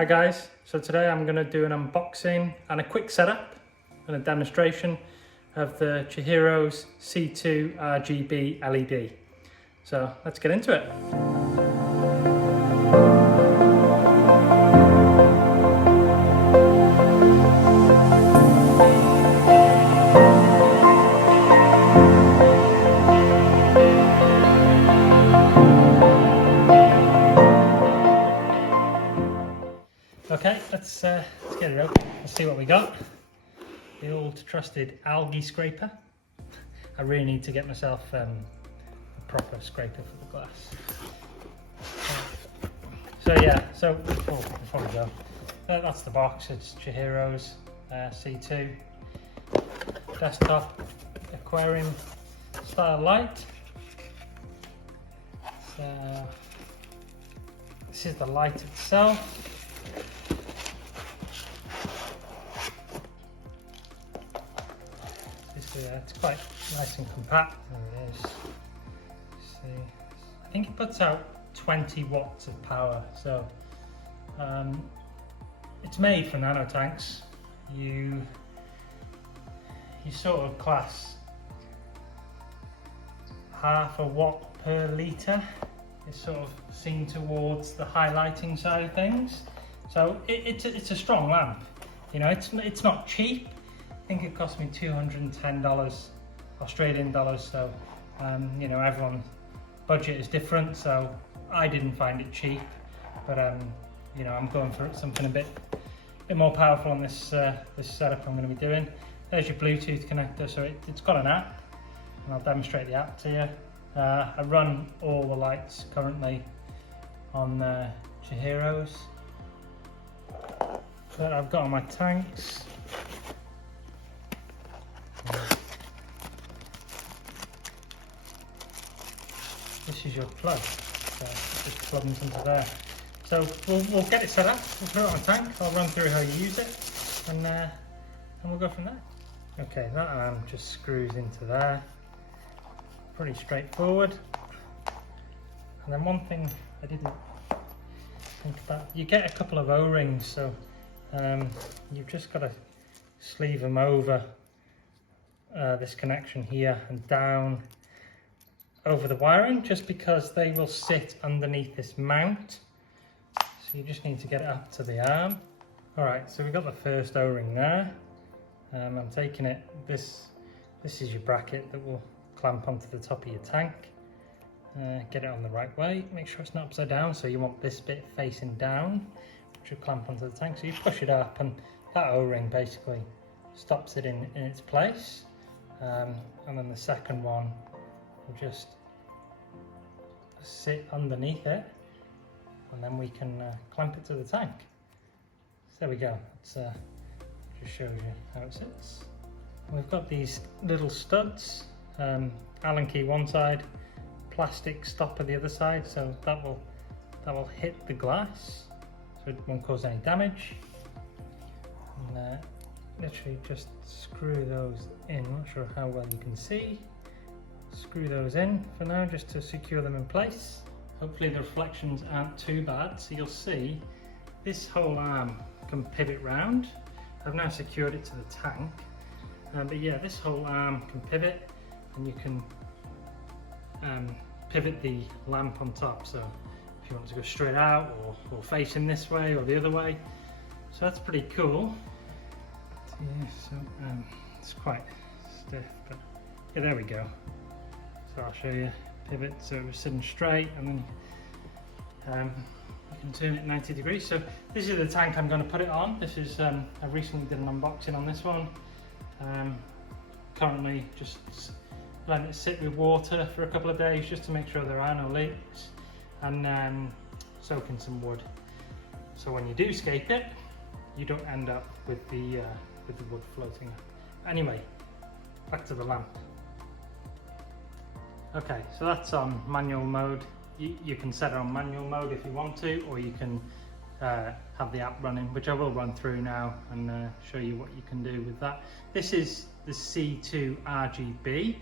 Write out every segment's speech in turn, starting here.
Hi guys, so today I'm going to do an unboxing and a quick setup and a demonstration of the Chihiros C2 RGB LED. So let's get into it. Okay, let's get it open. Let's see what we got. The old trusted algae scraper. I really need to get myself a proper scraper for the glass. So yeah, so before we go, that's the box. It's Chihiros C2 desktop aquarium style light. So this is the light itself. It's quite nice and compact. There it is. See, I think it puts out 20 watts of power. So it's made for nano tanks. You sort of class half a watt per litre. It's sort of seen towards the highlighting side of things. So it's a strong lamp. You know, it's not cheap. I think it cost me $210 Australian dollars, so you know, everyone's budget is different, so I didn't find it cheap, but you know, I'm going for something a bit more powerful on this this setup I'm going to be doing. There's your Bluetooth connector, so it's got an app, and I'll demonstrate the app to you. I run all the lights currently on Chihiros that I've got on my tanks. This is your plug, so just plug them into there. So we'll get it set up, we'll put it on a tank, I'll run through how you use it, and we'll go from there. Okay, that arm just screws into there, pretty straightforward. And then one thing I didn't think about, you get a couple of O-rings, so you've just got to sleeve them over this connection here and down over the wiring, just because they will sit underneath this mount, so you just need to get it up to the arm. Alright, so we've got the first O-ring there. I'm taking it, this is your bracket that will clamp onto the top of your tank. Get it on the right way, make sure it's not upside down, so you want this bit facing down, which will clamp onto the tank. So you push it up and that O-ring basically stops it in its place. And then the second one will just sit underneath it, and then we can clamp it to the tank. So there we go. It's just shows you how it sits. And we've got these little studs, Allen key one side, plastic stopper the other side, so that will hit the glass, so it won't cause any damage. And literally just screw those in. Not sure how well you can see. Screw those in for now, just to secure them in place. Hopefully the reflections aren't too bad, so you'll see this whole arm can pivot round. I've now secured it to the tank, but yeah, this whole arm can pivot, and you can pivot the lamp on top, so if you want to go straight out or facing this way or the other way. So that's pretty cool. Yeah, so it's quite stiff, but yeah, there we go. So I'll show you, pivot so it was sitting straight, and then you can turn it 90 degrees. So this is the tank I'm going to put it on. This is, I recently did an unboxing on this one. Currently just letting it sit with water for a couple of days just to make sure there are no leaks, and soak in some wood. So when you do scape it, you don't end up with the wood floating up. Anyway, back to the lamp. Okay, so that's on manual mode. You can set it on manual mode if you want to, or you can have the app running, which I will run through now and show you what you can do with that. This is the C2 RGB.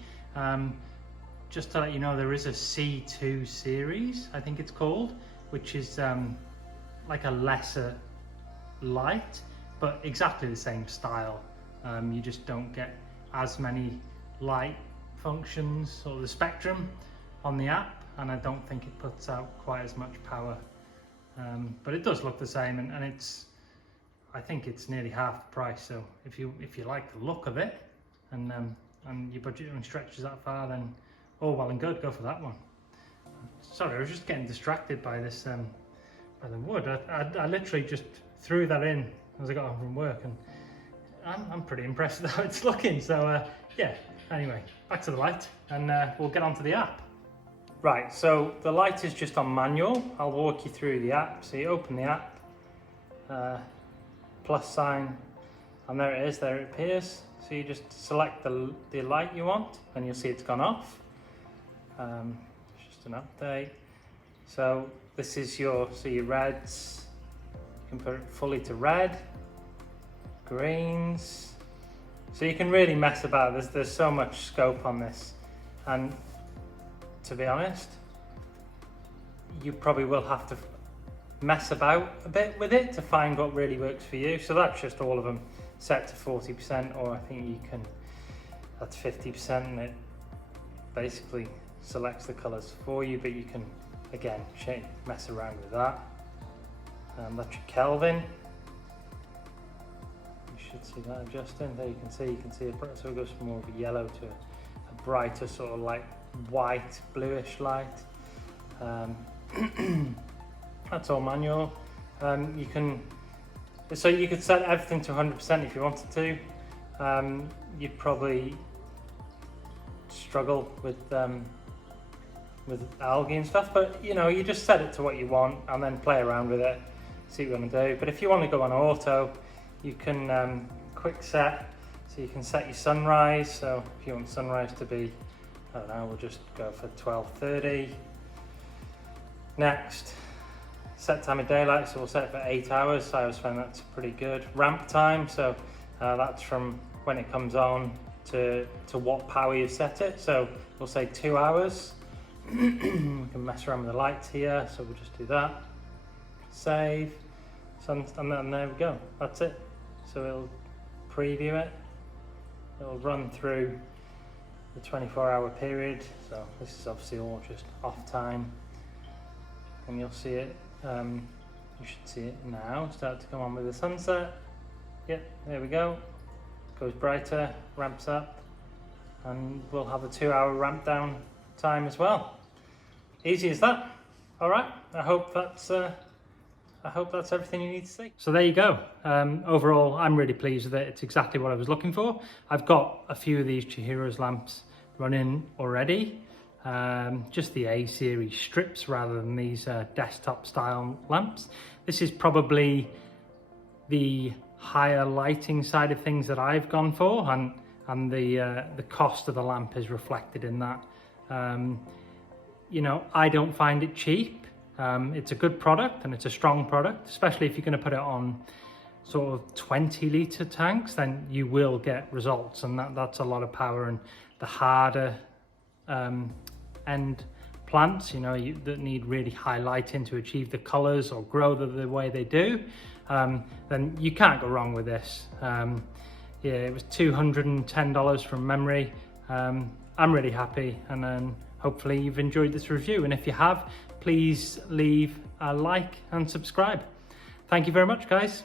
Just to let you know, there is a C2 series, I think it's called, which is like a lesser Light, but exactly the same style. You just don't get as many light functions or the spectrum on the app, and I don't think it puts out quite as much power. But it does look the same, and I think it's nearly half the price. So if you like the look of it, and your budget only stretches that far, then all well and good, go for that one. Sorry, I was just getting distracted by this by the wood. I literally just threw that in as I got home from work, and I'm pretty impressed with how it's looking. So yeah, anyway, back to the light, and we'll get onto the app. Right, so the light is just on manual. I'll walk you through the app. So you open the app, plus sign, and there it is, there it appears. So you just select the light you want, and you'll see it's gone off. It's just an update. So this is your reds. You can put it fully to red, greens. So you can really mess about. There's so much scope on this, and to be honest, you probably will have to mess about a bit with it to find what really works for you. So that's just all of them set to 40%, or I think you can, that's 50%, and it basically selects the colors for you, but you can again mess around with that. That's your Kelvin. You should see that adjusting. There you can see it, so it goes from more of a yellow to a brighter sort of like white, bluish light. That's all manual. You could set everything to 100% if you wanted to. You'd probably struggle with algae and stuff, but you know, you just set it to what you want and then play around with it, see what you want to do. But if you want to go on auto, you can quick set, so you can set your sunrise. So if you want sunrise to be, I don't know, we'll just go for 12:30. Next, set time of daylight, so we'll set it for 8 hours. I always find that's pretty good. Ramp time, so that's from when it comes on to what power you set it. So we'll say 2 hours. We can mess around with the lights here, so we'll just do that. Save, and then there we go. That's it. So it'll preview it. It'll run through the 24-hour period. So this is obviously all just off time, and you'll see it. You should see it now start to come on with the sunset. Yep, there we go. Goes brighter, ramps up, and we'll have a 2-hour ramp down time as well. Easy as that. All right, I hope that's everything you need to see. So there you go. Overall, I'm really pleased with it. It's exactly what I was looking for. I've got a few of these Chihiros lamps running already. Just the A series strips rather than these desktop style lamps. This is probably the higher lighting side of things that I've gone for, and the cost of the lamp is reflected in that. You know, I don't find it cheap. It's a good product and it's a strong product, especially if you're going to put it on sort of 20-litre tanks, then you will get results, and that's a lot of power. And the harder end plants, you know, that need really high lighting to achieve the colours or grow the way they do, then you can't go wrong with this. Yeah, it was $210 from memory. I'm really happy, and then hopefully you've enjoyed this review, and if you have, please leave a like and subscribe. Thank you very much, guys.